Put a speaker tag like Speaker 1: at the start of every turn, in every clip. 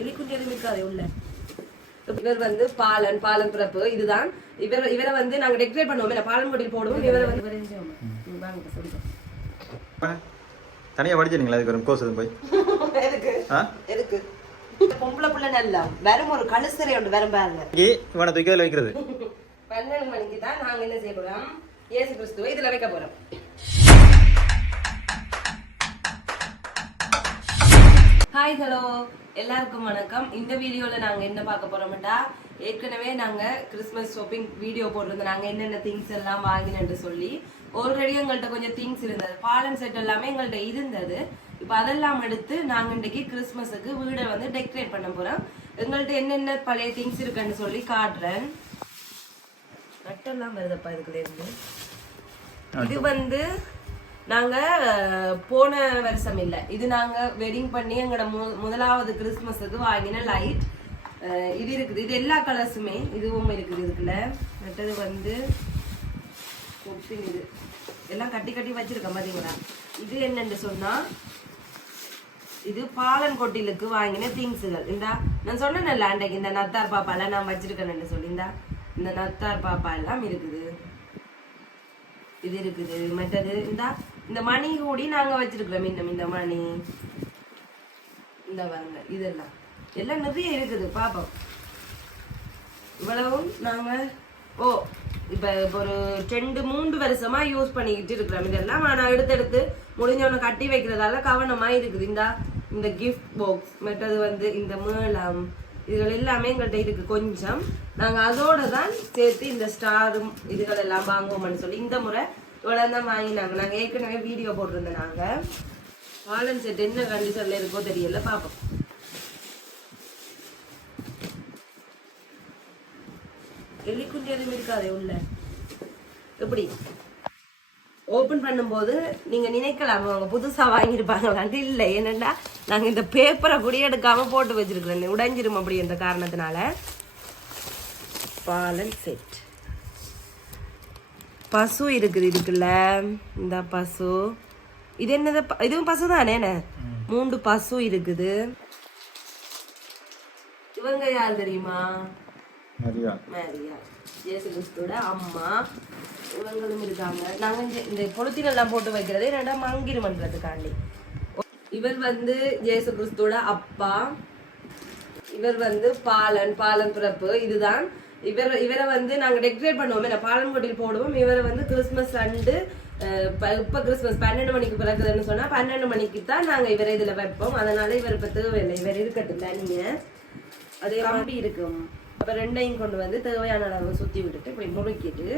Speaker 1: எலிக்குஞ்சு எதுவும் இருக்காது உள்ள. இவர் வந்து பாலன் பாலன் பிறப்பு இதுதான். இவர் இவரை வந்து நாங்க டெக்கரேட் பண்ணுவோம். இல்ல பாலன் கொடியில் போடுவோம். இவரை வந்து
Speaker 2: தனியாக படிச்சிருங்களா அதுக்கு ஒரு கோர்ஸ் எதுவும் போய்.
Speaker 1: எதுக்கு? எதுக்கு? பொம்பளை பிள்ளை நல்லா. வெறும் ஒரு கழுசரை ஒன்று வெறும் பாருங்க.
Speaker 2: இவனை தூக்கி வைக்கிறது.
Speaker 1: பன்னெண்டு மணிக்கு தான் நாங்க என்ன செய்ய போறோம்? இயேசு கிறிஸ்துவை இதுல வைக்க போறோம். ஹாய் ஹலோ எல்லாருக்கும் வணக்கம். இந்த வீடியோல நாங்க என்ன பார்க்க போறோம்டா ஏற்கனவே நாங்க கிறிஸ்மஸ் ஷாப்பிங் வீடியோ போட்டிருந்தோம். நாங்க என்னென்ன திங்ஸ் எல்லாம் வாங்கினேன்னு சொல்லி ஆல்ரெடி எங்கள்கிட்ட கொஞ்சம் திங்ஸ் இருந்தது. பாலன் செட் எல்லாமே எங்கள்கிட்ட இருந்தது. இப்போ அதெல்லாம் எடுத்து நாங்க இன்னைக்கு கிறிஸ்மஸுக்கு வீடை வந்து டெக்கரேட் பண்ண போறோம். எங்கள்கிட்ட என்னென்ன பழைய திங்ஸ் இருக்குன்னு சொல்லி காட்டுறேன். நட்டெல்லாம் வருதப்பா இதுக்குள்ள இருந்து இது வந்து நாங்க போன வருஷம் இல்ல. இது நாங்க வெட்டிங் பண்ணி எங்களோட மு- முதலாவது கிறிஸ்மஸுக்கு வாங்கின லைட் இது இருக்குது. இது எல்லா கலர்ஸுமே இதுவும் இருக்குது இதுக்குள்ள. மற்றது வந்து இது. எல்லாம் கட்டி கட்டி வச்சிருக்கேன் பாத்தீங்களா? இது என்னன்னு சொன்னா இது பாலன் கொட்டிலுக்கு வாங்கின திங்ஸுகள் இந்தா நான் சொன்னேன்ல அன்றைக்கு இந்த நத்தார் பாப்பாலாம் நான் வச்சிருக்கேன்னு சொல்லி. இந்தா இந்த நத்தார் பாப்பா எல்லாம் இருக்குது. இது இருக்குது. மற்றது இந்தா இந்த மணி கூடி நாங்க வச்சிருக்கிறோம். இன்னும் இந்த மணி இந்த வரங்க இதெல்லாம். எல்லாம் நிறைய இருக்குது பாப்போம். இவ்வளவும் நாங்க ஓ இப்ப ஒரு ரெண்டு மூன்று வருஷமா யூஸ் பண்ணிக்கிட்டு இருக்கிறோம். இதெல்லாம் நான் எடுத்து எடுத்து முடிஞ்சவன கட்டி வைக்கிறதால கவனமா இருக்குது. இந்த இந்த கிஃப்ட் பாக்ஸ் மற்றது வந்து இந்த மேளம் இதுகள் எல்லாமே எங்கள்கிட்ட இருக்கு. கொஞ்சம் நாங்க அதோட தான் சேர்த்து இந்த ஸ்டாரும் இதுகள் எல்லாம் வாங்குவோம்னு சொல்லி இந்த முறை இவ்வளோ தான் வாங்கினாங்க. நாங்கள் ஏற்கனவே வீடியோ போட்டிருந்தோம் நாங்கள் பாலன் செட் என்ன கண்டிஷனில் இருக்கோ தெரியல பார்ப்போம் எலிக்குஞ்சு எதுவும் இருக்காதே உள்ள. எப்படி? ஓப்பன் பண்ணும்போது நீங்கள் நினைக்கலாம் அவங்க புதுசாக வாங்கியிருப்பாங்களான்ட்டு. இல்லை என்னென்னா நாங்கள் இந்த பேப்பரை கூட எடுக்காமல் போட்டு வச்சிருக்கிறோம். உடைஞ்சிரும் அப்படி என்ற காரணத்தினால. பாலன் செட் பசு இருக்குது இதுக்குள்ள. இந்த பசு. இது என்னது? இதுவும் பசு தானே என்ன? மூன்று பசு இருக்குது. இவங்க யார் தெரியுமா? மேரியா. கிறிஸ்துவோட அம்மா. இவங்களும் இருக்காங்க. நாங்க இந்த- எல்லாம் போட்டு வைக்கிறது ரெண்டா மங்கிரு பண்றதுக்காண்டி இவர் வந்து இயேசு கிறிஸ்துவோட அப்பா. இவர் வந்து பாலன் பாலன் பிறப்பு. இதுதான் இவர் இவரை வந்து நாங்க டெக்கரேட் பண்ணுவோம். இல்ல பாலன் கொட்டில் போடுவோம். இவரை வந்து கிறிஸ்மஸ் அண்டு இப்ப கிறிஸ்மஸ் பன்னெண்டு மணிக்கு பிறகுதுன்னு சொன்னா பன்னெண்டு மணிக்கு தான் நாங்க இவரை இதுல வைப்போம். அதனால இவர் இப்ப தேவையில்லை. இவர் இருக்கட்டும் தனிங்க அதே கம்பி இருக்கும். அப்ப ரெண்டையும் கொண்டு வந்து தேவையான அளவு சுத்தி விட்டுட்டு இப்படி முறுக்கிட்டு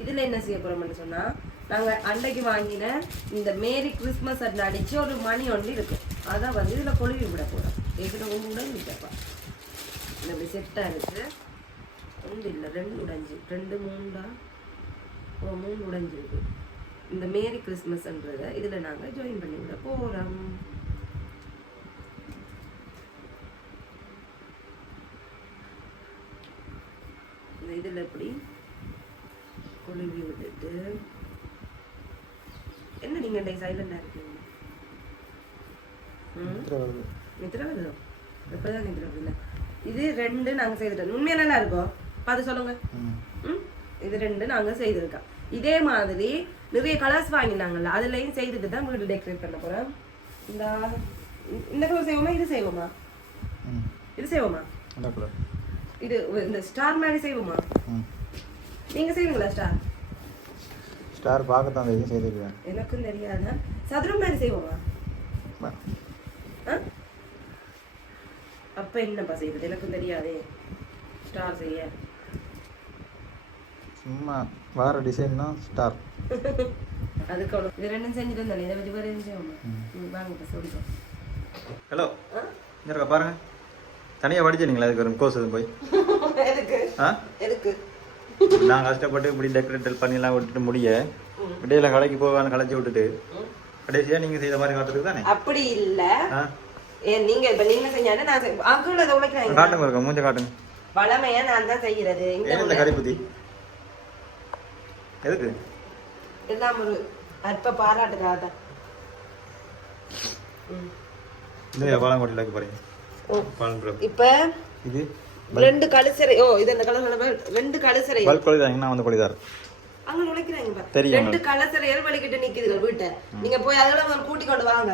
Speaker 1: இதுல என்ன செய்ய போறோம்னு சொன்னா நாங்க அன்றைக்கு வாங்கின இந்த மேரி கிறிஸ்மஸ் அட் அடிச்சு ஒரு மணி ஒன்று இருக்கு அதான் வந்து இதுல கொழுவி விட போறோம். ஏற்கனவே ஒன்று கூட இந்த இப்படி செட்டா இருக்கு. ஒன்று இல்லை ரெண்டு உடைஞ்சு. ரெண்டு மூண்டா ஓ மூணு உடைஞ்சிருக்கு. இந்த மேரி கிறிஸ்மஸ்ன்றத இதுல நாங்க ஜாயின் பண்ணி விட போறோம். இந்த இதில் எப்படி கொழுவி விட்டுட்டு. என்ன நீங்கள் இன்றைக்கு சைலண்டாக இருக்கீங்க? ம்? நித்திர வருதோ எப்போதான் நித்திர வருது இது ரெண்டு நாங்கள் செய்துட்டோம். உண்மையாக நல்லா இருக்கோம் பார்த்து சொல்லுங்க. ம். இது ரெண்டு நாங்கள் செய்திருக்கோம். இதே மாதிரி நிறைய கலர்ஸ் வாங்கினாங்கல்ல அதுலயும் செய்துட்டு தான் வீடு டெக்கரேட் பண்ண போகிறோம் இந்த இந்த கலர் செய்வோமா இது செய்வோமா? இது செய்வோமா? இது இந்த ஸ்டார் மாதிரி செய்வோமா? நீங்க செய்வீங்களா ஸ்டார்
Speaker 2: ஸ்டார் பார்க்கத்தான் தெரியும் செய்திருக்கேன்.
Speaker 1: எனக்கும் தெரியாதா? சதுரம் மாதிரி செய்வோமா? அப்ப என்னப்பா செய்வது? எனக்கும் தெரியாதே. ஸ்டார் செய்ய.
Speaker 2: சும்மா வேறு டிசைன் தான் ஸ்டார்
Speaker 1: அதுக்கு அவ்வளோ இது ரெண்டும் செஞ்சுட்டு இருந்தானே இதை வச்சு வேறு வாங்கப்பா சொல்லிக்கோ
Speaker 2: ஹலோ? இங்க இருக்கா பாருங்க. தனியாக படிச்சிருங்களா அதுக்கு ஒரு கோர்ஸ் எதுவும் போய்?
Speaker 1: எதுக்கு?
Speaker 2: ஆ?
Speaker 1: எதுக்கு?
Speaker 2: நான் கஷ்டப்பட்டு இப்படி டெக்கரேட் பண்ணிலாம் விட்டுட்டு முடிய இடையில கடைக்கு போவான்னு களைச்சி விட்டுட்டு கடைசியாக நீங்கள் செய்த மாதிரி காட்டுறதுக்கு தானே?
Speaker 1: அப்படி இல்ல. நீங்க இப்ப நீங்க செஞ்சாலே நான் அங்குள்ள இதை உழைக்கிறாங்க
Speaker 2: காட்டுங்க மூஞ்ச காட்டுங்க.
Speaker 1: வளமையா நான் தான் செய்யறது. இந்த
Speaker 2: கறிப்புத்தி எதுக்கு?
Speaker 1: எல்லாம் ஒரு அற்ப பாராட்டுக்காக தான்.
Speaker 2: இந்த பாலங்கோட்டில் வைக்க போறீங்க
Speaker 1: இப்ப
Speaker 2: இது
Speaker 1: ரெண்டு கழுசரை ஓ இது அந்த கலர் ரெண்டு கழுசரை
Speaker 2: பல்ப் கொளிதாங்க நான் வந்து கொளிதார்
Speaker 1: அங்க நுழைக்கிறாங்க.
Speaker 2: தெரியும்
Speaker 1: ரெண்டு கலசரைகள் வலிக்கிட்டு நிக்குதுங்க வீட்டை. நீங்க போய் அதெல்லாம் ஒரு கூட்டி கொண்டு வாங்க.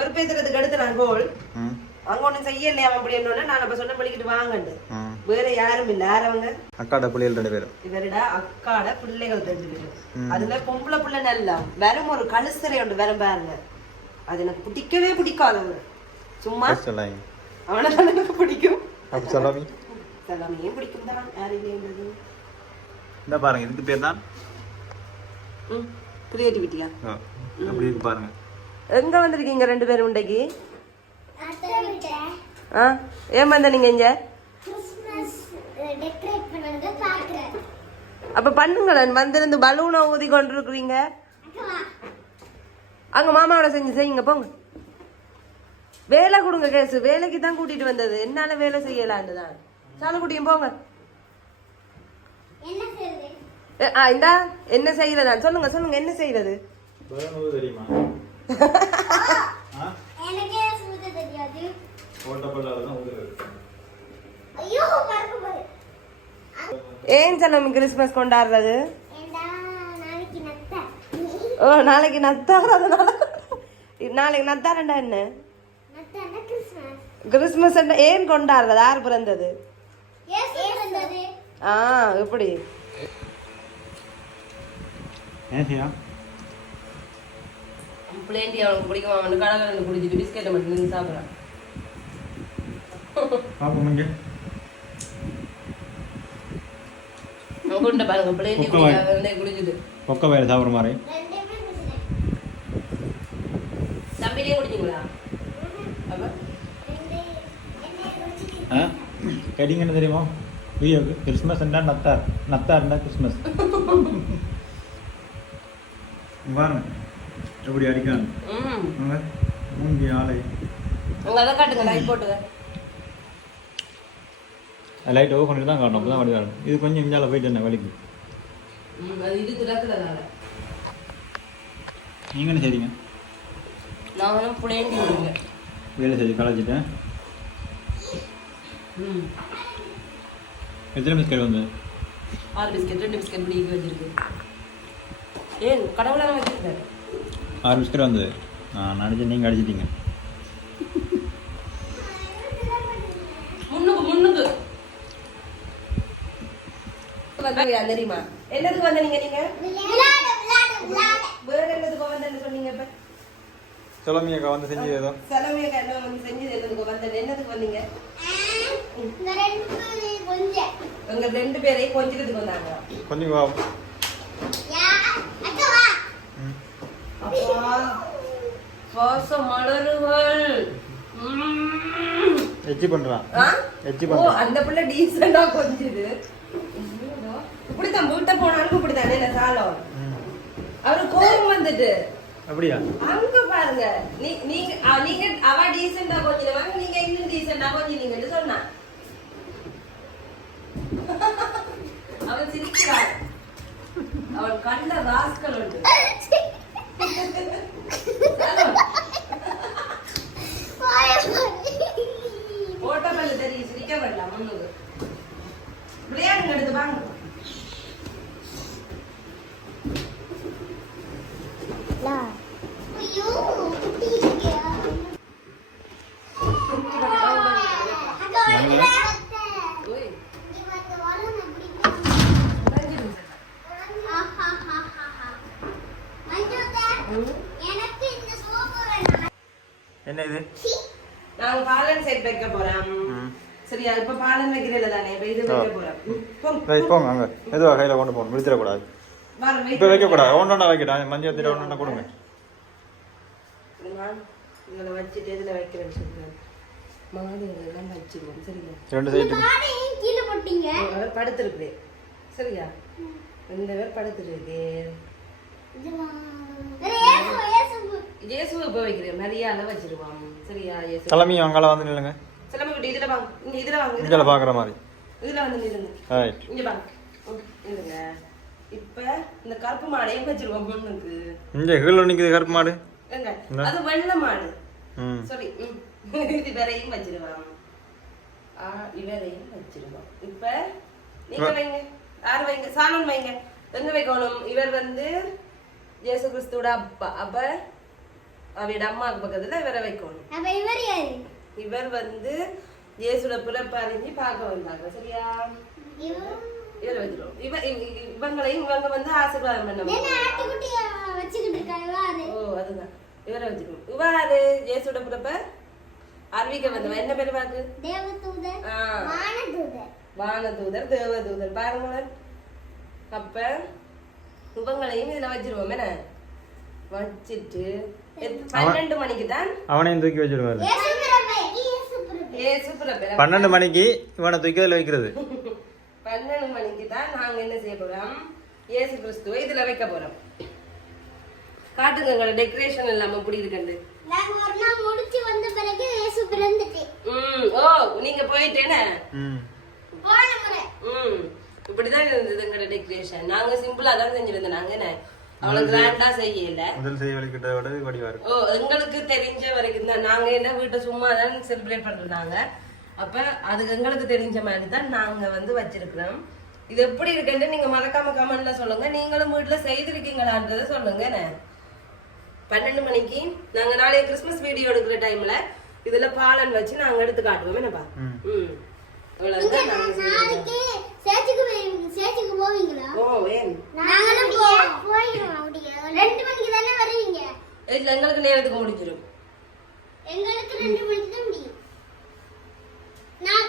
Speaker 1: ஒரு பேசுறதுக்கு அடுத்து நான் கோல் அங்க ஒண்ணும் செய்யலையா அப்படி என்னோட நான் அப்ப சொன்ன படிக்கிட்டு வாங்கண்டு வேற யாரும் இல்ல. யாரவங்க
Speaker 2: அக்காட புள்ளிகள் ரெண்டு பேரும்.
Speaker 1: இவரோட அக்காட பிள்ளைகள் ரெண்டு பேரும். அதுல பொம்பளை பிள்ளை நல்லா. வெறும் ஒரு கழுசரை ஒன்று வெறும் பாருங்க. அது எனக்கு பிடிக்கவே பிடிக்காதவங்க சும்மா
Speaker 2: சொல்லாங்க
Speaker 1: அவனை எனக்கு பிடிக்கும்.
Speaker 2: சொல்லாமி?
Speaker 1: எல்லாமே பிடிக்கும் தான். யாரையும்
Speaker 2: இந்த பாருங்க இதுக்கு பேர் தான்?
Speaker 1: ம் கிரியேட்டிவிட்டியா
Speaker 2: ஆ, அப்படி இருக்கு பாருங்க.
Speaker 1: எங்க வந்திருக்கீங்க ரெண்டு பேரும் இன்றைக்கு ஆ ஏன் வந்த நீங்க இங்க? அப்ப பண்ணுங்களேன். வந்திருந்து பலூனை ஊதி கொண்டு இருக்கிறீங்க அங்க மாமாவோட செஞ்சு செய்யுங்க போங்க. வேலை கொடுங்க கேசு. வேலைக்கு தான் கூட்டிட்டு வந்தது. என்னால வேலை செய்யலான்னு தான். சாலக்குட்டியும் போங்க. இந்தா என்ன செய்யறதா? சொல்லுங்க சொல்லுங்க என்ன செய்யறது?
Speaker 2: தெரியுமா
Speaker 3: எனக்கே சுத்த தெரியாது
Speaker 2: ஓட்டப்பல்லாதான்
Speaker 3: ஐயோ பறக்க போகுது
Speaker 1: ஏன் செல்லம் கிறிஸ்மஸ் கொண்டாடுறது?
Speaker 3: ஏண்டா நாளைக்கு நத்த.
Speaker 1: ஓ நாளைக்கு நத்தாரண்டா என்ன?
Speaker 3: கிறிஸ்மஸ்
Speaker 1: ஏன் கொண்டாடுறது? யார் பிறந்தது? ஆ
Speaker 2: செய்யா
Speaker 1: பிளேண்டி அவனுக்கு பிடிக்கும்? அவன் கடலை குடிச்சிட்டு பிஸ்கெட்டை மட்டும் சாப்பிட்றான்
Speaker 2: பாப்போம் இங்கே
Speaker 1: அவன் கொண்டு பாருங்க
Speaker 2: வாங்கி.
Speaker 1: குடிக்காத.
Speaker 2: கொக்க வேறு சாப்பிட்ற மாதிரி.
Speaker 1: தம்பிலேயே குடிச்சிங்களா?
Speaker 3: என்ன
Speaker 2: ஆ? கேட்டிங்க என்ன தெரியுமா? வீடியோக்கு கிறிஸ்மஸ் என்றா நத்தார் நத்தார்ண்டா கிறிஸ்மஸ். பாருங்க எப்படி அடிக்காங்க
Speaker 1: ம்.
Speaker 2: அவங்க மூஞ்சி ஆலை.
Speaker 1: உங்க அதை காட்டுங்க லைட் போட்டுங்க
Speaker 2: லைட் ஓவர் பண்ணிட்டு தான் காட்டணும். அப்போ தான் வழி வரணும் இது கொஞ்சம் இஞ்சால போயிட்டு என்ன வலிக்கு. நீங்கள் என்ன செய்றீங்க? வேலை செஞ்சு களைச்சிட்டேன். எத்தனை பிஸ்கெட் வந்து
Speaker 1: ஆறு பிஸ்கெட் ரெண்டு பிஸ்கெட் பிடிக்க வச்சிருக்கு. ஏன் கடவுளாக வச்சிருக்காரு
Speaker 2: ஆறு பிஸ்கெட் வந்தது. நான் நினச்சி நீங்கள் அடிச்சிட்டீங்க.
Speaker 1: வந்தீங்க தெரியுமா? என்னதுக்கு வந்த நீங்க? நீங்க வேற என்னதுக்கு வந்தேன்னு சொன்னீங்க இப்ப?
Speaker 2: சொல்லாமியாக்கா வந்து செஞ்சு ஏதோ.
Speaker 1: செலவே என்ன வந்து செஞ்சது என்னதுக்கு வந்தேன் என்னதுக்கு வந்தீங்க? உங்க ரெண்டு பேரையும் கொஞ்சத்துக்கு வந்தாங்க.
Speaker 2: கொஞ்சம் வா.
Speaker 3: யா அக்கா வா.
Speaker 2: ம்.
Speaker 1: அப்பா சுவாச மலருகள் உம்.
Speaker 2: எச்சி பண்ணுறான்
Speaker 1: ஆ?
Speaker 2: எச்சி
Speaker 1: ஓ
Speaker 2: பண்ணுறான்
Speaker 1: அந்த பிள்ளை டீசெண்டா கொஞ்சுது. இப்படித்தான் வீட்டை போனாலும் இப்படித்தானே இந்த சாலம் அவரு கோபம் வந்துட்டு.
Speaker 2: அப்படியா?
Speaker 1: அங்க பாருங்க. நீங்க நீங்க அவ டீசெண்டா கொஞ்சினவாங்க நீங்க இன்னும் டீசெண்டா கொஞ்சினீங்கன்னு சொன்னா அவன் சிரிக்கிறான் அவன் கண்ட ராஸ்கல் உண்டு சாலம்,
Speaker 3: வாய
Speaker 1: ஓட்ட பல்லு தெரியும் சிரிக்க வேண்டாம் முன்னுக்கு விளையாடுங்க எடுத்து வாங்க
Speaker 3: ஐயோ குட்டியா அக்கா வரல
Speaker 1: ஓய்,
Speaker 3: நீ வந்து வரணும் பிடிக்கும்
Speaker 1: உடைஞ்சிடும் ம்.
Speaker 3: எனக்கு இந்த சோப்பு வேணும்
Speaker 2: என்ன இது
Speaker 1: நாங்க பாலன் செட் வைக்க போறோம் சரியா இப்ப பாலன் வைக்கிறதுல தானே இப்ப இது வைக்க போறோம் போங்க.
Speaker 2: அங்கே மெதுவாக கையில் கொண்டு போகணும் விழுத்திடக்கூடாது
Speaker 1: வாரம் wait
Speaker 2: இப்போ வைக்கக்கூடாது ஒன்றொன்னா வைக்கட்டா மஞ்சள் வச்சுட்டு ஒன்றொன்னா கொடுங்க
Speaker 1: இதுல வச்சுட்டு இதுல வைக்கிறேன்னு சொல்றேன் மாடு எல்லாம் வச்சிருவோம் சரியா
Speaker 2: ரெண்டு சைடு
Speaker 1: படுத்திருக்கு சரியா ரெண்டு பேர் படுத்துருக்கு
Speaker 3: இதுவா? வேற ஏசு ஏசு
Speaker 1: இயேசுவை இப்ப வைக்கிறேன் மரியாதை வச்சிருவான் சரியா
Speaker 2: கிளம்பி அங்கால வந்து நில்லுங்க
Speaker 1: இதுல வாங்க. இங்க இதுல வாங்க. இதுல
Speaker 2: பார்க்குற மாதிரி.
Speaker 1: இதுல வந்து நில்லுங்க
Speaker 2: ரைட்
Speaker 1: இங்க வாங்க இப்ப இந்த கருப்பு மாடையும் வச்சிருவோம் பொண்ணுக்கு?
Speaker 2: இங்கே கீழே நிற்குது கருப்பு மாடு?
Speaker 1: அது வெள்ளை மாடு. சாரி ம். இவரையும் வச்சிருவாங்க ஆ, இவரையும் வச்சிருவோம் இப்ப நீங்க வைங்க. யாரு வைங்க? சாலன் வைங்க. எங்க வைக்கணும்? இவர் வந்து இயேசு கிறிஸ்துவோட அப்பா. அப்ப அவையோட அம்மாவுக்கு பக்கத்துல இவரை வைக்கணும்.
Speaker 3: அப்ப இவர் யாரு?
Speaker 1: இவர் வந்து இயேசுட பிறப்பு அறிஞ்சு பார்க்க வந்தாங்க சரியா
Speaker 3: இவர்
Speaker 1: வச்சிருவோம் இவ இவ- இவங்களையும் இவங்க வந்து ஆசீர்வாதம் பண்ண ஓ அதுதான் இவரை வச்சுக்கணும் இவாரு இயேசுட பிறப்ப அறிவிக்க வந்தவன் என்ன பேர் பாக்கு
Speaker 3: தேவதூதர்
Speaker 1: ஆ.
Speaker 3: வானதூதர்
Speaker 1: தேவதூதர் பாருங்களேன் அப்ப இவங்களையும் இதுல வச்சிருவோம் என்ன வச்சிட்டு பன்னெண்டு மணிக்கு தான்
Speaker 2: அவனையும் தூக்கி வச்சிருவாரு
Speaker 1: ஏசு
Speaker 2: பன்னெண்டு மணிக்கு இவனை தூக்கி வைக்கிறது.
Speaker 1: பன்னெண்டு மணிக்கு தான் நாங்க என்ன செய்ய போறோம்? இயேசு கிறிஸ்துவை இதுல வைக்க போறோம். காட்டுங்க எங்களோட டெக்கரேஷன் இல்லாம இப்படி இருக்குண்டு
Speaker 3: நாங்க ஒரு நாள் முடிச்சு வந்த பிறகு பிறந்துட்டு.
Speaker 1: ம் ஓ நீங்க போயிட்டேனே
Speaker 2: ம்.
Speaker 3: போன முறை.
Speaker 1: ம் இப்படிதான் இருந்தது எங்களோட டெக்கரேஷன் நாங்க சிம்பிளா தான் செஞ்சிருந்தோம். நாங்க என்ன? அவ்வளவு கிராண்டா செய்யல.
Speaker 2: முதல் செய்ய வலிக்கிட்டதை விட வடிவா இருக்கும்
Speaker 1: ஓ எங்களுக்கு தெரிஞ்ச வரைக்கும் தான். நாங்க என்ன வீட்டை சும்மா தான் செலிப்ரேட் பண்றாங்க அப்ப அதுக்கு எங்களுக்கு தெரிஞ்ச மாதிரி தான் நாங்க வந்து வச்சிருக்கிறோம். இது எப்படி இருக்குன்னு நீங்க மறக்காம கமெண்ட்ல சொல்லுங்க. நீங்களும் வீட்டுல செய்திருக்கீங்களான்றத சொல்லுங்க. பன்னெண்டு மணிக்கு நாங்க நாளைய கிறிஸ்மஸ் வீடியோ எடுக்கிற டைம்ல இதுல பாலன் வச்சு நாங்க எடுத்து காட்டுவோம். என்னப்பா?
Speaker 2: ம்.
Speaker 1: இல்ல எங்களுக்கு நேரத்துக்கு முடிஞ்சிடும்
Speaker 3: எங்களுக்கு ரெண்டு மணிக்கு தான் முடியும். நான்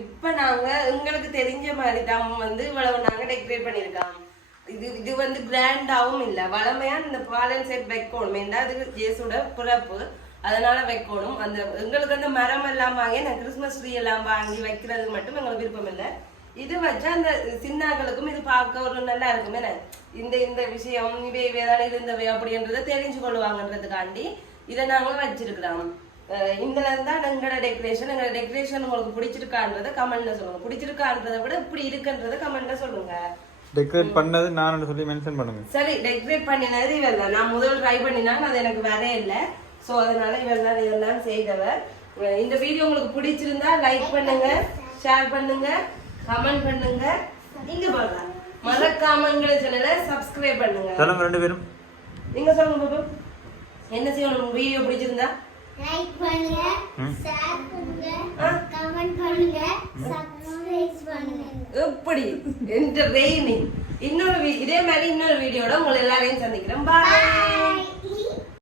Speaker 1: இப்ப நாங்க எங்களுக்கு தெரிஞ்ச மாதிரி தான் வந்து இவ்வளவு நாங்க டெக்கரேட் பண்ணிருக்கோம் இது இது வந்து கிராண்டாவும் இல்ல. வளமையா இந்த பாலன் செட் வைக்கணும் ஏண்டா அது ஜேசுட பிறப்பு. அதனால வைக்கணும். அந்த எங்களுக்கு அந்த மரம் எல்லாம் வாங்கி நான் கிறிஸ்மஸ் ட்ரீ எல்லாம் வாங்கி வைக்கிறது மட்டும் எங்களுக்கு விருப்பம் இல்லை. இது வச்சா அந்த சின்னாக்களுக்கும் இது பார்க்க ஒரு நல்லா இருக்கும். என்ன? இந்த இந்த விஷயம் இவை இவைதான் இருந்தவை அப்படின்றத தெரிஞ்சு கொள்வாங்கன்றதுக்காண்டி இதை நாங்களும் வச்சிருக்கிறோம். இதுல இருந்தா எங்களோட டெக்கரேஷன் எங்களோட டெக்கரேஷன் உங்களுக்கு பிடிச்சிருக்கான்றத கமெண்ட்ல சொல்லுங்க. பிடிச்சிருக்கான்றத விட இப்படி இருக்குன்றத கமெண்ட்ல சொல்லுங்க.
Speaker 2: டெக்கரேட் பண்ணது நான் சொல்லி மென்ஷன் பண்ணுங்க.
Speaker 1: சரி டெக்கரேட் பண்ணினது இவர் தான் நான் முதல் ட்ரை பண்ணினாங்க அது எனக்கு வரே இல்லை. ஸோ அதனால இவர் தான் இதெல்லாம் செய்தவர். அஹ் இந்த வீடியோ உங்களுக்கு பிடிச்சிருந்தா லைக் பண்ணுங்க ஷேர் பண்ணுங்க கமெண்ட் பண்ணுங்க. இங்க பாருங்க. மறக்காம எங்களை சேனலை சப்ஸ்கிரைப் பண்ணுங்க.
Speaker 2: சொல்லுங்க ரெண்டு பேரும்.
Speaker 1: நீங்க சொல்லுங்க பாபு. என்ன செய்யணும்? வீடியோ பிடிச்சிருந்தா?
Speaker 3: லைக் பண்ணுங்க ஷேர் பண்ணுங்க கமெண்ட் பண்ணுங்க சப்ஸ்கிரைப் பண்ணுங்க.
Speaker 1: எப்படி? என்டர்டெய்னிங் இன்னொரு வி- இதே மாதிரி இன்னொரு வீடியோட உங்களை எல்லாரையும் சந்திக்கிறேன். பாய்